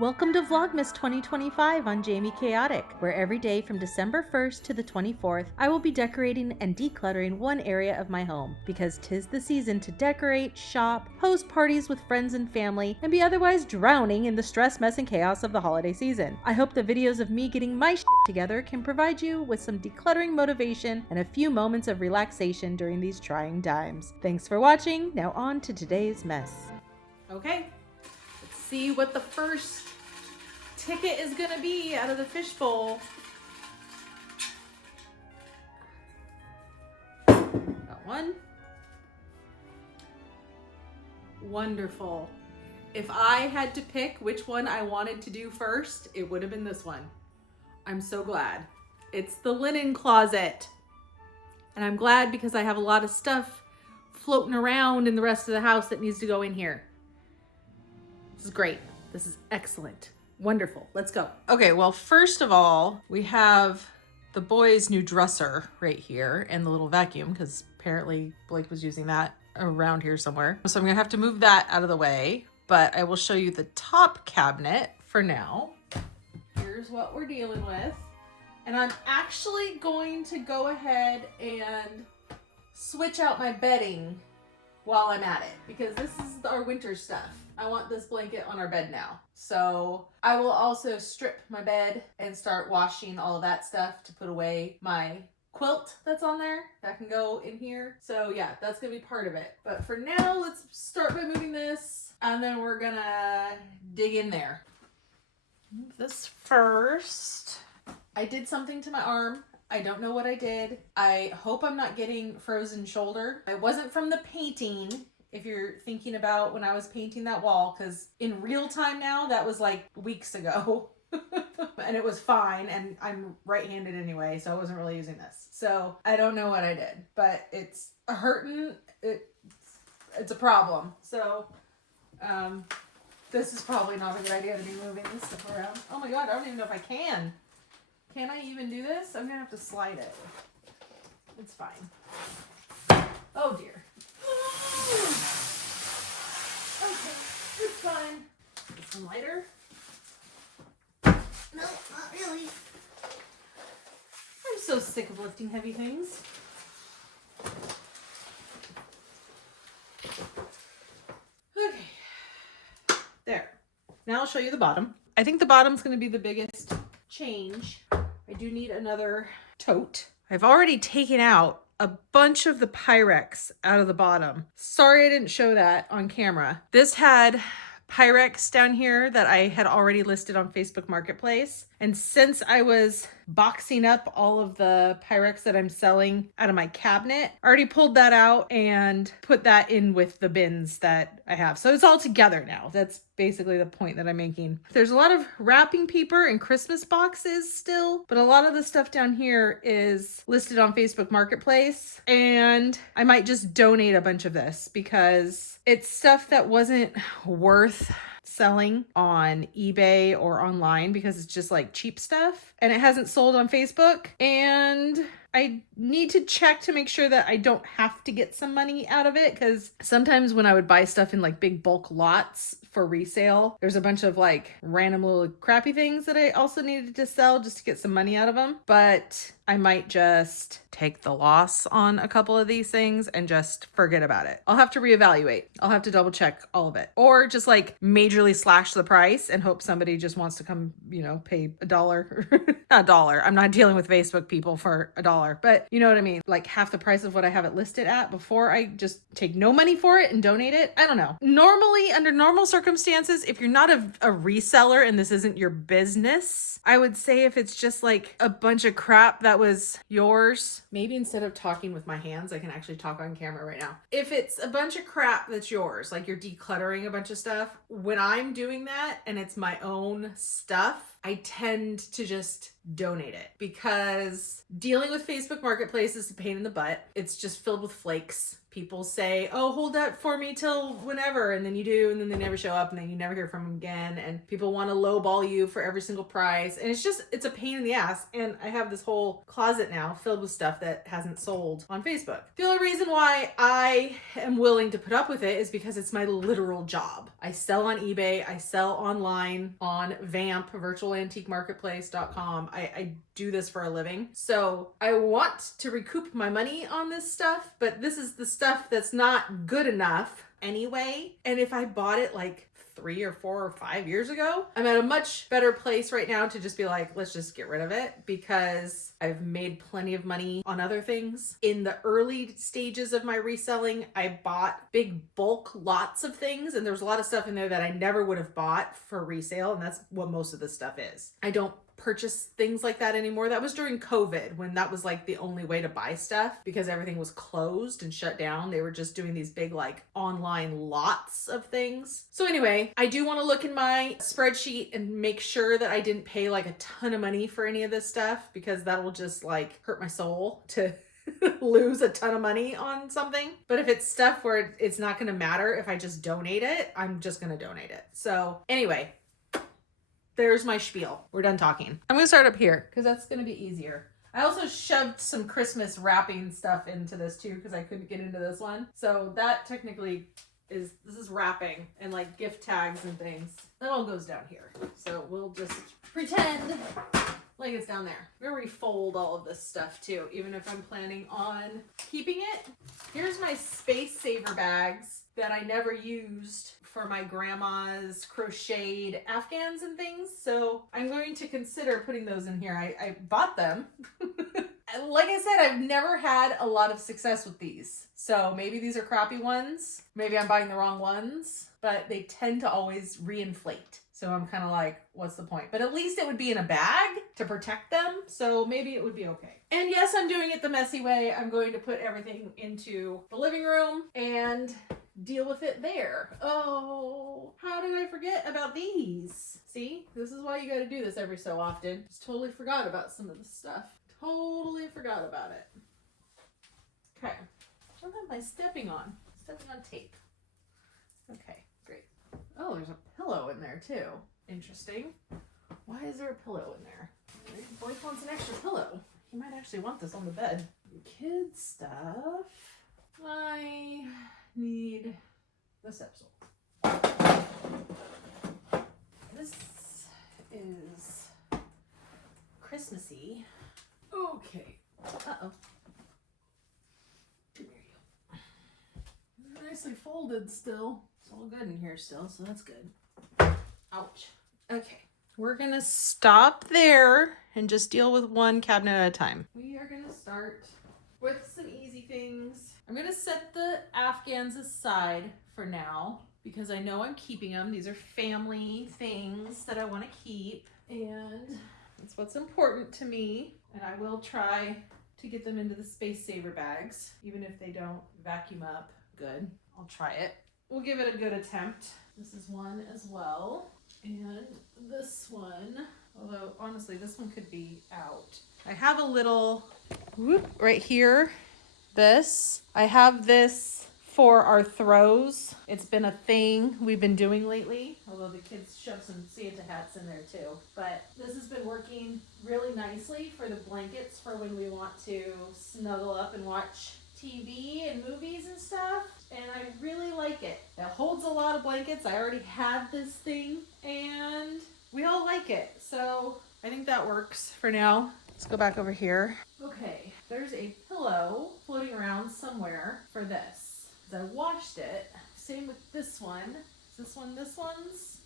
Welcome to Vlogmas 2025 on Jamie Chaotic, where every day from December 1st to the 24th, I will be decorating and decluttering one area of my home, because 'tis the season to decorate, shop, host parties with friends and family, and be otherwise drowning in the stress, mess, and chaos of the holiday season. I hope the videos of me getting my shit together can provide you with some decluttering motivation and a few moments of relaxation during these trying times. Thanks for watching. Now on to today's mess. Okay, let's see what the first ticket is gonna be out of the fishbowl. Got one. Wonderful. If I had to pick which one I wanted to do first, it would have been this one. I'm so glad. It's the linen closet. And I'm glad because I have a lot of stuff floating around in the rest of the house that needs to go in here. This is great. This is excellent. Wonderful. Let's go. Okay, well, first of all, we have the boys' new dresser right here and the little vacuum, because apparently Blake was using that around here somewhere. So I'm gonna have to move that out of the way, but I will show you the top cabinet for now. Here's what we're dealing with. And I'm actually going to go ahead and switch out my bedding while I'm at it, because this is our winter stuff. I want this blanket on our bed now. So I will also strip my bed and start washing all of that stuff to put away my quilt that's on there. That can go in here. So yeah, that's gonna be part of it. But for now, let's start by moving this, and then we're gonna dig in there. Move this first. I did something to my arm. I don't know what I did. I hope I'm not getting frozen shoulder. It wasn't from the painting, if you're thinking about when I was painting that wall, because in real time now, that was like weeks ago. And it was fine, and I'm right-handed anyway, so I wasn't really using this. So I don't know what I did, but it's hurting. It's a problem. So this is probably not a good idea to be moving this stuff around. Oh my god, I don't even know if I can. Can I even do this? I'm gonna have to slide it. It's fine. Oh dear. Okay, it's fine. Get some lighter. No, not really. I'm so sick of lifting heavy things. Okay. There. Now I'll show you the bottom. I think the bottom's going to be the biggest change. I do need another tote. I've already taken out a bunch of the Pyrex out of the bottom. Sorry I didn't show that on camera. This had Pyrex down here that I had already listed on Facebook Marketplace. And since I was boxing up all of the Pyrex that I'm selling out of my cabinet, I already pulled that out and put that in with the bins that I have. So it's all together now. That's basically the point that I'm making. There's a lot of wrapping paper and Christmas boxes still, but a lot of the stuff down here is listed on Facebook Marketplace, and I might just donate a bunch of this because it's stuff that wasn't worth selling on eBay or online because it's just like cheap stuff, and it hasn't sold on Facebook, and I need to check to make sure that I don't have to get some money out of it, because sometimes when I would buy stuff in like big bulk lots for resale, there's a bunch of like random little crappy things that I also needed to sell just to get some money out of them. But I might just take the loss on a couple of these things and just forget about it. I'll have to reevaluate. I'll have to double check all of it, or just like majorly slash the price and hope somebody just wants to come, you know, pay $1. Not $1. I'm not dealing with Facebook people for $1, but you know what I mean? Like half the price of what I have it listed at before I just take no money for it and donate it. I don't know. Normally, under normal circumstances, if you're not a reseller and this isn't your business, I would say if it's just like a bunch of crap that was yours, maybe instead of talking with my hands, I can actually talk on camera right now. If it's a bunch of crap that's yours, like you're decluttering a bunch of stuff, when I'm doing that and it's my own stuff, I tend to just donate it, because dealing with Facebook Marketplace is a pain in the butt. It's just filled with flakes. People say, oh, hold that for me till whenever, and then you do, and then they never show up, and then you never hear from them again, and people want to lowball you for every single price, and it's a pain in the ass. And I have this whole closet now filled with stuff that hasn't sold on Facebook. The only reason why I am willing to put up with it is because it's my literal job. I sell on eBay, I sell online on Vamp, virtualantiquemarketplace.com. I do this for a living. So I want to recoup my money on this stuff, but this is the stuff that's not good enough anyway. And if I bought it like 3 or 4 or 5 years ago, I'm at a much better place right now to just be like, let's just get rid of it, because I've made plenty of money on other things. In the early stages of my reselling, I bought big bulk lots of things, and there's a lot of stuff in there that I never would have bought for resale, and that's what most of this stuff is. I don't purchase things like that anymore. That was during COVID, when that was like the only way to buy stuff because everything was closed and shut down. They were just doing these big like online lots of things. So anyway, I do want to look in my spreadsheet and make sure that I didn't pay like a ton of money for any of this stuff, because that will just like hurt my soul to lose a ton of money on something. But if it's stuff where it's not going to matter if I just donate it, I'm just going to donate it. So anyway, there's my spiel. We're done talking. I'm going to start up here because that's going to be easier. I also shoved some Christmas wrapping stuff into this too because I couldn't get into this one. So that technically this is wrapping and like gift tags and things. That all goes down here. So we'll just pretend like it's down there. I'm going to refold all of this stuff too, even if I'm planning on keeping it. Here's my space saver bags that I never used for my grandma's crocheted Afghans and things. So I'm going to consider putting those in here. I bought them. Like I said, I've never had a lot of success with these. So maybe these are crappy ones. Maybe I'm buying the wrong ones, but they tend to always reinflate. So I'm kind of like, what's the point? But at least it would be in a bag to protect them. So maybe it would be okay. And yes, I'm doing it the messy way. I'm going to put everything into the living room and deal with it there. Oh, how did I forget about these? See, this is why you got to do this every so often. Just totally forgot about some of this stuff. Totally forgot about it. Okay. What am I stepping on? Stepping on tape. Okay, great. Oh, there's a pillow in there too. Interesting. Why is there a pillow in there? Boy wants an extra pillow. He might actually want this on the bed. Kids stuff. I need this episode. This is Christmassy. Okay. Uh-oh. Here you go. Nicely folded still. It's all good in here still, so that's good. Ouch. Okay. We're going to stop there and just deal with one cabinet at a time. We are going to start with some easy things. I'm going to set the Afghans aside for now because I know I'm keeping them. These are family things that I want to keep, and that's what's important to me. And I will try to get them into the space saver bags, even if they don't vacuum up good. I'll try it. We'll give it a good attempt. This is one as well. And this one, although honestly, this one could be out. I have a little whoop right here. I have this for our throws. It's been a thing we've been doing lately, although the kids shove some Santa hats in there too. But this has been working really nicely for the blankets for when we want to snuggle up and watch TV and movies and stuff. And I really like it. It holds a lot of blankets. I already have this thing and we all like it. So I think that works for now. Let's go back over here. Okay, there's a pillow floating around somewhere for this. I washed it. Same with this one. Is this one this one's?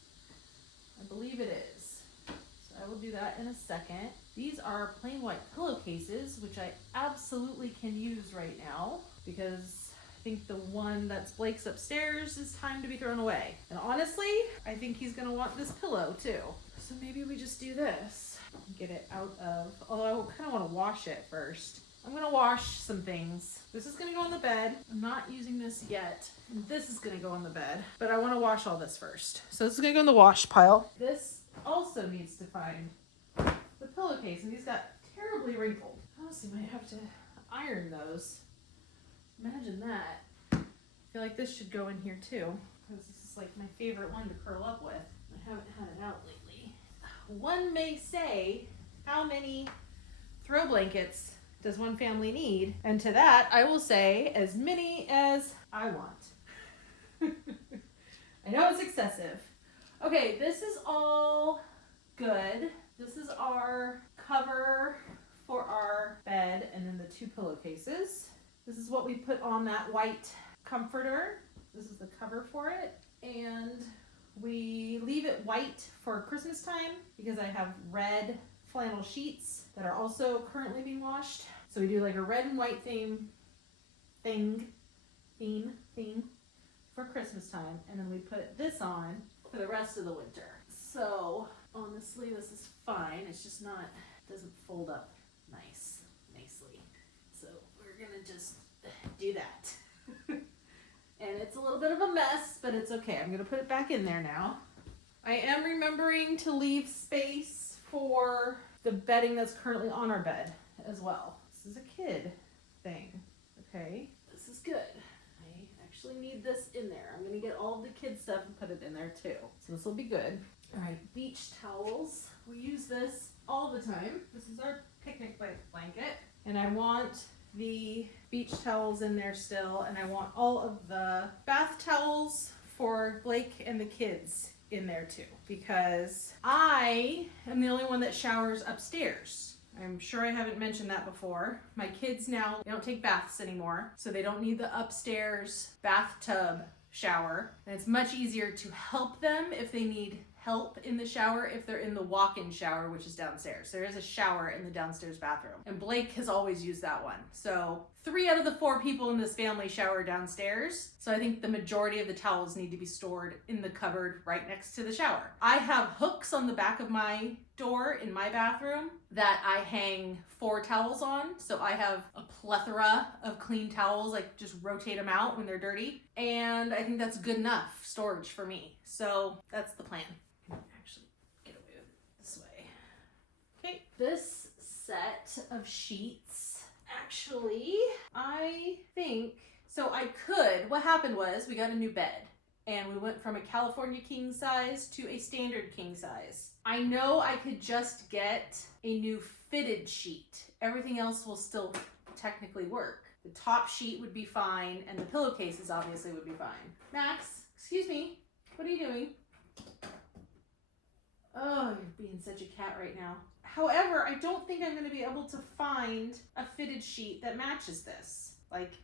I believe it is. So I will do that in a second. These are plain white pillowcases, which I absolutely can use right now because I think the one that's Blake's upstairs is time to be thrown away. And honestly, I think he's gonna want this pillow too. So maybe we just do this. Get it out of, although I kind of want to wash it first. I'm going to wash some things. This is going to go on the bed. I'm not using this yet. And this is going to go on the bed, but I want to wash all this first. So this is going to go in the wash pile. This also needs to find the pillowcase, and these got terribly wrinkled. Honestly, might have to iron those. Imagine that. feel like this should go in here too, because this is like my favorite one to curl up with. I haven't had it out lately. One may say, how many throw blankets does one family need? And to that, I will say as many as I want. I know it's excessive. Okay, this is all good. This is our cover for our bed, and then the 2 pillowcases. This is what we put on that white comforter. This is the cover for it. And we leave it white for Christmas time because I have red flannel sheets that are also currently being washed. So we do like a red and white theme for Christmas time, and then we put this on for the rest of the winter. So honestly, this is fine. It's just not, doesn't fold up nicely. So we're gonna just do that. And it's a little bit of a mess, but it's okay. I'm gonna put it back in there now. I am remembering to leave space for the bedding that's currently on our bed as well. This is a kid thing, okay? This is good. I actually need this in there. I'm gonna get all the kid stuff and put it in there too. So this will be good. All right, beach towels. We use this all the time. This is our picnic blanket. And I want the beach towels in there still, and I want all of the bath towels for Blake and the kids in there too, because I am the only one that showers upstairs. I'm sure I haven't mentioned that before. My kids now, they don't take baths anymore, so they don't need the upstairs bathtub shower. And it's much easier to help them if they need help in the shower if they're in the walk-in shower, which is downstairs. There is a shower in the downstairs bathroom, and Blake has always used that one. So 3 out of the 4 people in this family shower downstairs. So I think the majority of the towels need to be stored in the cupboard right next to the shower. I have hooks on the back of my door in my bathroom that I hang 4 towels on. So I have a plethora of clean towels, like just rotate them out when they're dirty. And I think that's good enough storage for me. So that's the plan. Actually, get away with it this way. Okay, this set of sheets, actually, I think, so I could, what happened was we got a new bed and we went from a California king size to a standard king size. I know I could just get a new fitted sheet. Everything else will still technically work. The top sheet would be fine, and the pillowcases obviously would be fine. Max, excuse me, what are you doing? Oh, you're being such a cat right now. However, I don't think I'm going to be able to find a fitted sheet that matches this. Like,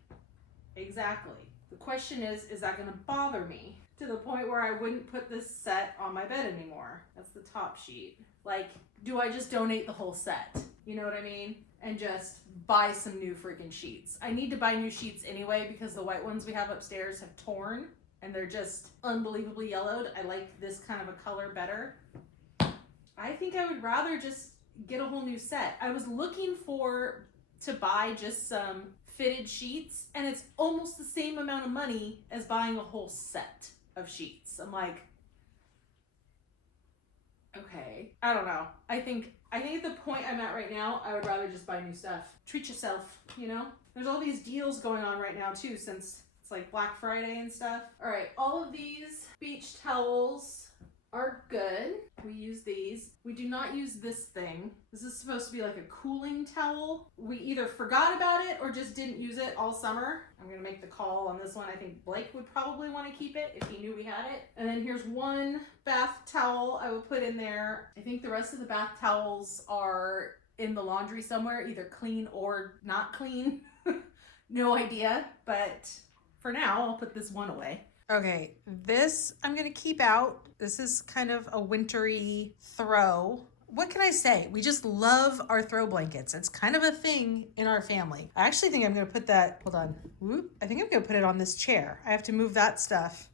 exactly. The question is that going to bother me to the point where I wouldn't put this set on my bed anymore? That's the top sheet. Like, do I just donate the whole set? You know what I mean? And just buy some new freaking sheets. I need to buy new sheets anyway because the white ones we have upstairs have torn and they're just unbelievably yellowed. I like this kind of a color better. I think I would rather just get a whole new set. I was looking to buy just some fitted sheets, and it's almost the same amount of money as buying a whole set of sheets. I'm like, okay, I don't know. I think at the point I'm at right now, I would rather just buy new stuff. Treat yourself, you know? There's all these deals going on right now too, since it's like Black Friday and stuff. All right, all of these beach towels are good. We use these. We do not use this thing. This is supposed to be like a cooling towel. We either forgot about it or just didn't use it all summer. I'm gonna make the call on this one. I think Blake would probably want to keep it if he knew we had it. And then here's one bath towel I would put in there. I think the rest of the bath towels are in the laundry somewhere, either clean or not clean. No idea, but for now, I'll put this one away. Okay, this I'm gonna keep out. This is kind of a wintry throw. What can I say? We just love our throw blankets. It's kind of a thing in our family. I actually think I'm gonna put that, hold on. Whoop. I think I'm gonna put it on this chair. I have to move that stuff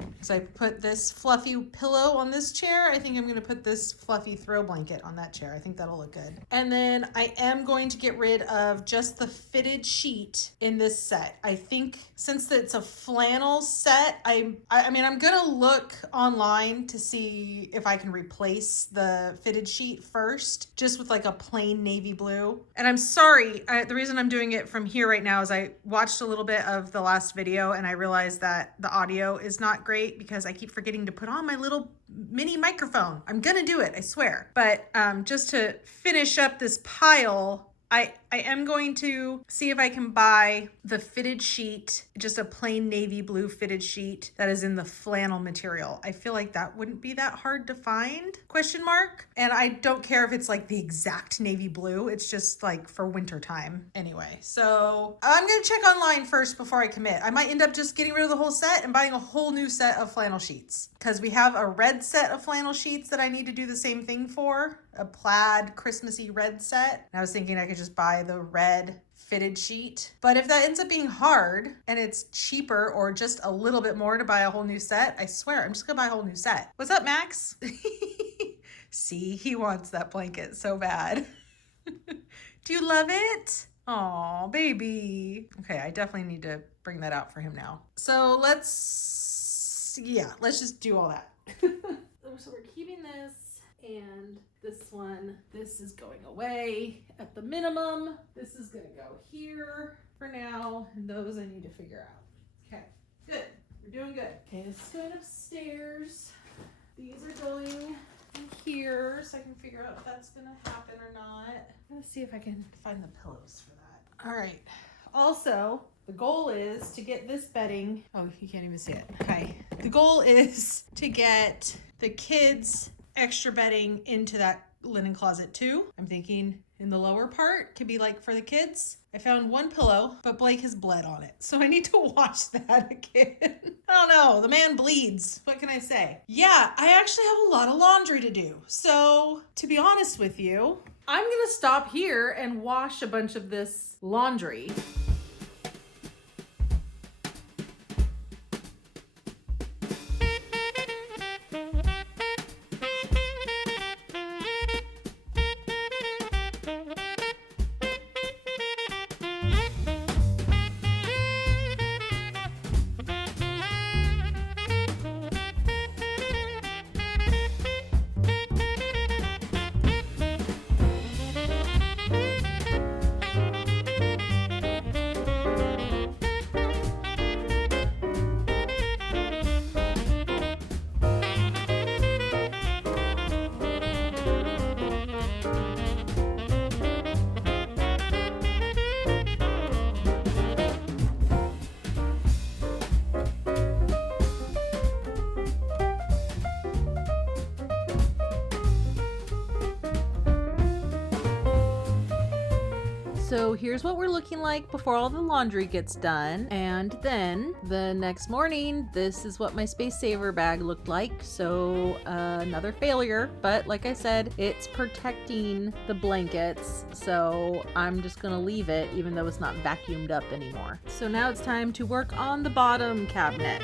Because I put this fluffy pillow on this chair. I think I'm going to put this fluffy throw blanket on that chair. I think that'll look good. And then I am going to get rid of just the fitted sheet in this set. I think since it's a flannel set, I mean, I'm going to look online to see if I can replace the fitted sheet first, just with like a plain navy blue. And I'm sorry, the reason I'm doing it from here right now is I watched a little bit of the last video and I realized that the audio is not great because I keep forgetting to put on my little mini microphone. I'm gonna do it, I swear. But just to finish up this pile, I am going to see if I can buy the fitted sheet, just a plain navy blue fitted sheet that is in the flannel material. I feel like that wouldn't be that hard to find, question mark. And I don't care if it's like the exact navy blue, it's just like for winter time anyway. So I'm gonna check online first before I commit. I might end up just getting rid of the whole set and buying a whole new set of flannel sheets because we have a red set of flannel sheets that I need to do the same thing for, a plaid Christmassy red set. And I was thinking I could just buy the red fitted sheet. But if that ends up being hard and it's cheaper or just a little bit more to buy a whole new set, I swear I'm just gonna buy a whole new set. What's up, Max? See, he wants that blanket so bad. Do you love it? Aw, baby. Okay, I definitely need to bring that out for him now. So let's just do all that. So we're keeping this. And this one, this is going away at the minimum. This is gonna go here for now. And those I need to figure out. Okay, good, we're doing good. Okay, this is going upstairs. These are going in here so I can figure out if that's gonna happen or not. I'm gonna see if I can find the pillows for that. All right, also, the goal is to get this bedding. Oh, you can't even see it. Hi. The goal is to get the kids' extra bedding into that linen closet too. I'm thinking in the lower part could be like for the kids. I found one pillow, but Blake has bled on it. So I need to wash that again. I don't know, the man bleeds. What can I say? Yeah, I actually have a lot of laundry to do. So to be honest with you, I'm gonna stop here and wash a bunch of this laundry. So here's what we're looking like before all the laundry gets done. And then the next morning, this is what my space saver bag looked like. So another failure, but like I said, it's protecting the blankets. So I'm just gonna leave it even though it's not vacuumed up anymore. So now it's time to work on the bottom cabinet.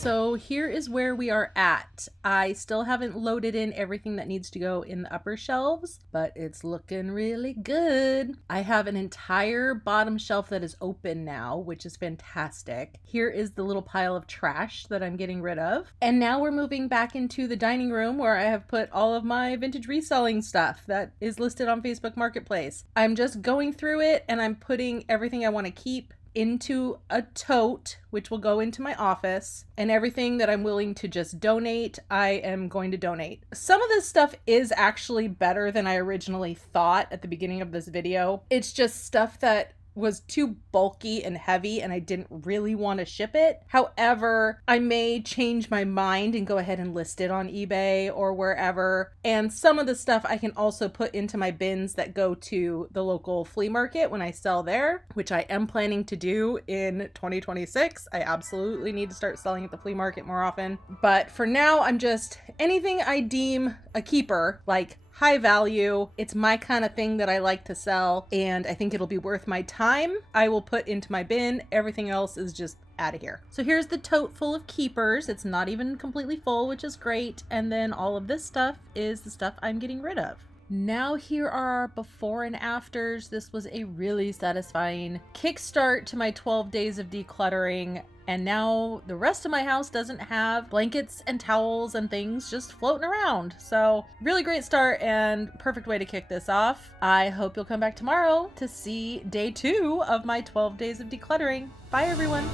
So here is where we are at. I still haven't loaded in everything that needs to go in the upper shelves, but it's looking really good. I have an entire bottom shelf that is open now, which is fantastic. Here is the little pile of trash that I'm getting rid of. And now we're moving back into the dining room where I have put all of my vintage reselling stuff that is listed on Facebook Marketplace. I'm just going through it and I'm putting everything I want to keep into a tote, which will go into my office, and everything that I'm willing to just donate, I am going to donate. Some of this stuff is actually better than I originally thought at the beginning of this video. It's just stuff that was too bulky and heavy and I didn't really want to ship it. However, I may change my mind and go ahead and list it on eBay or wherever. And some of the stuff I can also put into my bins that go to the local flea market when I sell there, which I am planning to do in 2026. I absolutely need to start selling at the flea market more often. But for now, I'm just anything I deem a keeper, like high value, it's my kind of thing that I like to sell, and I think it'll be worth my time, I will put into my bin. Everything else is just out of here. So here's the tote full of keepers. It's not even completely full, which is great. And then all of this stuff is the stuff I'm getting rid of. Now here are our before and afters. This was a really satisfying kickstart to my 12 days of decluttering. And now the rest of my house doesn't have blankets and towels and things just floating around. So really great start and perfect way to kick this off. I hope you'll come back tomorrow to see day 2 of my 12 days of decluttering. Bye everyone.